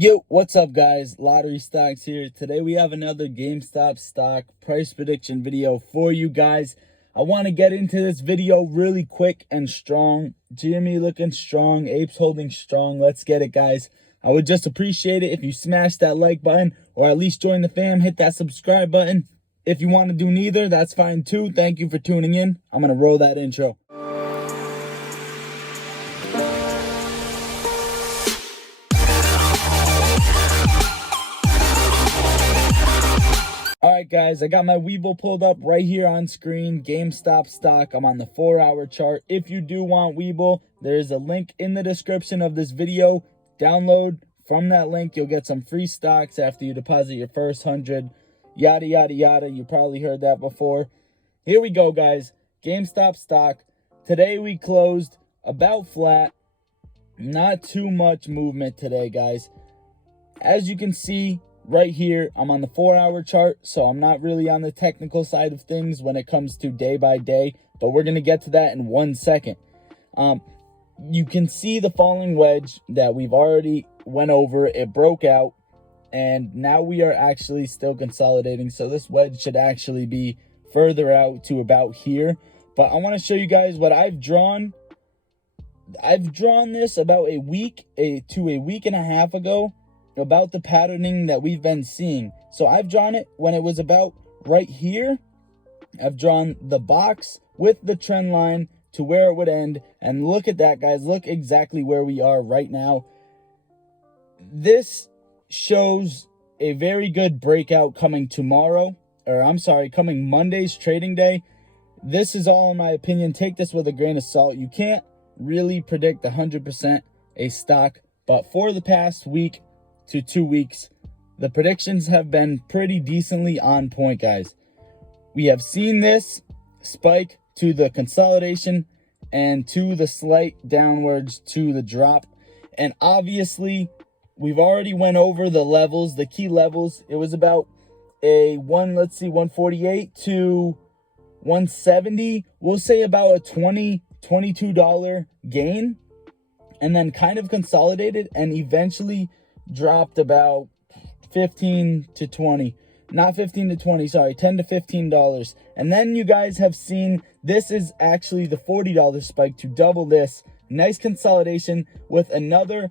Yo, what's up guys? Lottery Stocks here. Today we have another GameStop stock price prediction video for you guys. I want to get into this video really quick and strong. GME looking strong, Apes holding strong. Let's get it, guys. I would just appreciate it if you smash that like button or at least join the fam, hit that subscribe button. If you want to do neither, that's fine too. Thank you for tuning in. I'm going to roll that intro. Alright guys, I got my Webull pulled up right here on screen, GameStop stock. I'm on the 4-hour chart. If you do want Webull, there's a link in the description of this video. Download from that link, you'll get some free stocks after you deposit your first 100. Yada, yada, yada. You probably heard that before. Here we go, guys. GameStop stock. Today we closed about flat. Not too much movement today, guys. As you can see, right here, I'm on the 4-hour chart, so I'm not really on the technical side of things when it comes to day by day, but we're going to get to that in 1 second. You can see the falling wedge that we've already went over. It broke out, and now we are actually still consolidating, so this wedge should actually be further out to about here. But I want to show you guys what I've drawn. I've drawn this about a week to a week and a half ago, about the patterning that we've been seeing. So I've drawn it when it was about right here. I've drawn the box with the trend line to where it would end, and look at that, guys. Look exactly where we are right now. This shows a very good breakout coming tomorrow, or I'm sorry, coming Monday's trading day. This is all in my opinion. Take this with a grain of salt. You can't really predict 100% a stock, but for the past week to 2 weeks, the predictions have been pretty decently on point, guys. We have seen this spike to the consolidation and to the slight downwards to the drop, and obviously we've already went over the levels, the key levels. It was about a 148 to 170. We'll say about a $22 gain, and then kind of consolidated and eventually dropped about 15 to 20, not 15 to 20, sorry, $10 to $15. And then you guys have seen this is actually the $40 spike to double this. Nice consolidation with another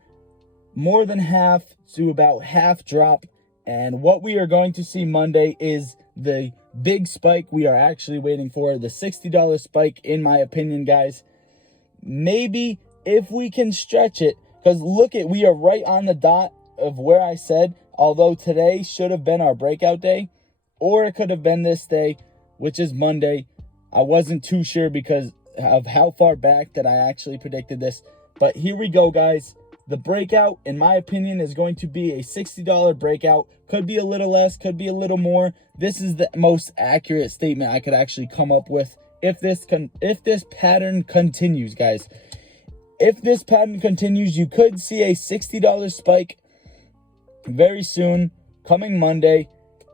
more than half to about half drop. And what we are going to see Monday is the big spike we are actually waiting for, the $60 spike, in my opinion, guys. Maybe if we can stretch it, because look at, we are right on the dot of where I said, although today should have been our breakout day, or it could have been this day, which is Monday. I wasn't too sure because of how far back that I actually predicted this. But here we go, guys. The breakout, in my opinion, is going to be a $60 breakout. Could be a little less, could be a little more. This is the most accurate statement I could actually come up with. If this pattern continues, guys. If this pattern continues, you could see a $60 spike very soon, coming Monday.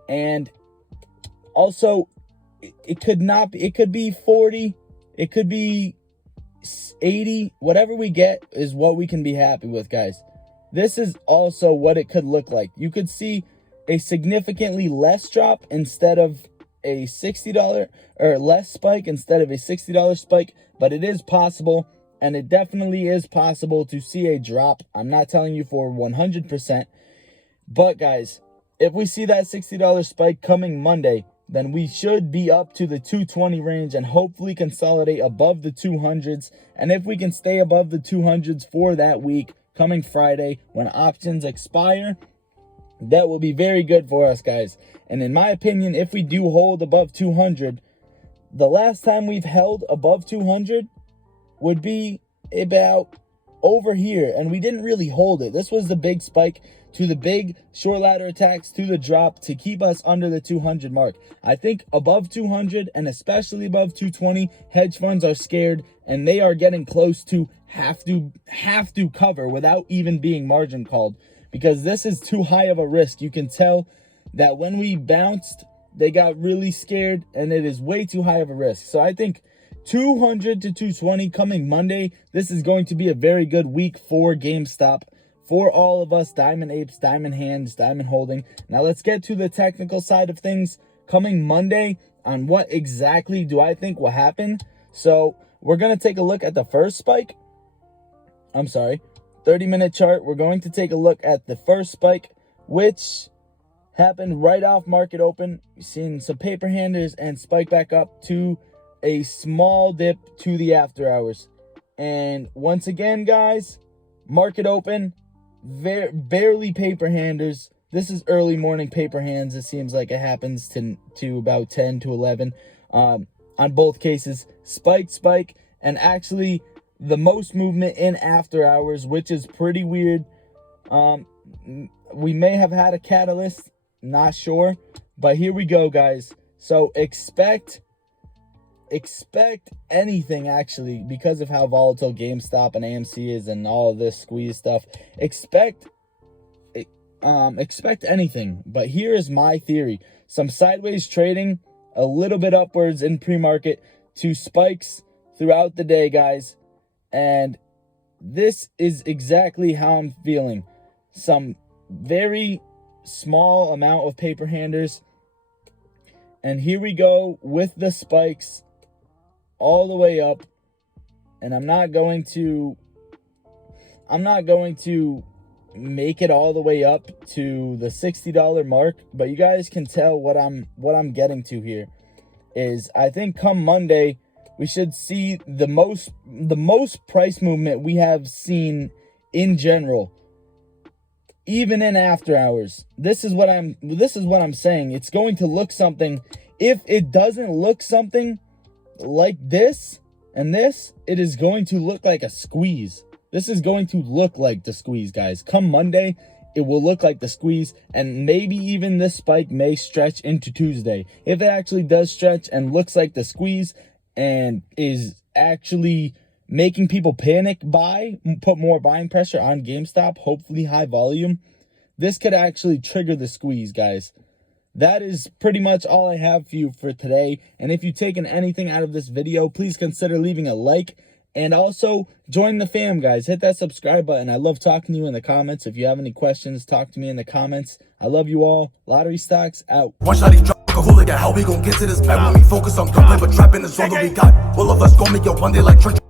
And also, it could not be, it could be 40, it could be 80. Whatever we get is what we can be happy with, guys. This is also what it could look like. You could see a significantly less drop instead of a $60, or less spike instead of a $60 spike, but it is possible. And it definitely is possible to see a drop. I'm not telling you for 100%. But guys, if we see that $60 spike coming Monday, then we should be up to the 220 range and hopefully consolidate above the 200s. And if we can stay above the 200s for that week, coming Friday, when options expire, that will be very good for us, guys. And in my opinion, if we do hold above 200, the last time we've held above 200 would be about over here, and we didn't really hold it. This was the big spike to the big short ladder attacks to the drop to keep us under the 200 mark. I think above 200 and especially above 220, hedge funds are scared and they are getting close to have to cover without even being margin called, because this is too high of a risk. You can tell that when we bounced, they got really scared, and it is way too high of a risk. So I think 200 to 220 coming Monday. This is going to be a very good week for GameStop for all of us diamond apes, diamond hands, diamond holding. Now let's get to the technical side of things coming Monday on what exactly do I think will happen. So we're going to take a look at the first spike. 30-minute chart. We're going to take a look at the first spike, which happened right off market open. You've seen some paper handers and spike back up to a small dip to the after hours. And once again, guys, market open, barely paper handers. This is early morning paper hands. It seems like it happens to about 10 to 11 on both cases. Spike, and actually the most movement in after hours, which is pretty weird. We may have had a catalyst, not sure, but here we go, guys. So expect anything, actually, because of how volatile GameStop and AMC is and all of this squeeze stuff. Expect anything, but here is my theory. Some sideways trading, a little bit upwards in pre-market, to spikes throughout the day, guys. And this is exactly how I'm feeling. Some very small amount of paper handers, and here we go with the spikes all the way up. And I'm not going to make it all the way up to the $60 mark, but you guys can tell what I'm getting to here is I think come Monday we should see the most price movement we have seen in general, even in after hours. This is what I'm saying. It's going to look something. If it doesn't look something like this and this, it is going to look like a squeeze. This is going to look like the squeeze, guys. Come Monday, it will look like the squeeze, and maybe even this spike may stretch into Tuesday. If it actually does stretch and looks like the squeeze and is actually making people panic buy, put more buying pressure on GameStop, hopefully high volume, this could actually trigger the squeeze, guys. That is pretty much all I have for you for today. And if you've taken anything out of this video, please consider leaving a like. And also, join the fam, guys. Hit that subscribe button. I love talking to you in the comments. If you have any questions, talk to me in the comments. I love you all. Lottery Stocks out. One shot, he drop a hooligan. How we gon' get to this bag when we focus on gunplay, but trapping is all that we got. All of us gon' make it one day like church.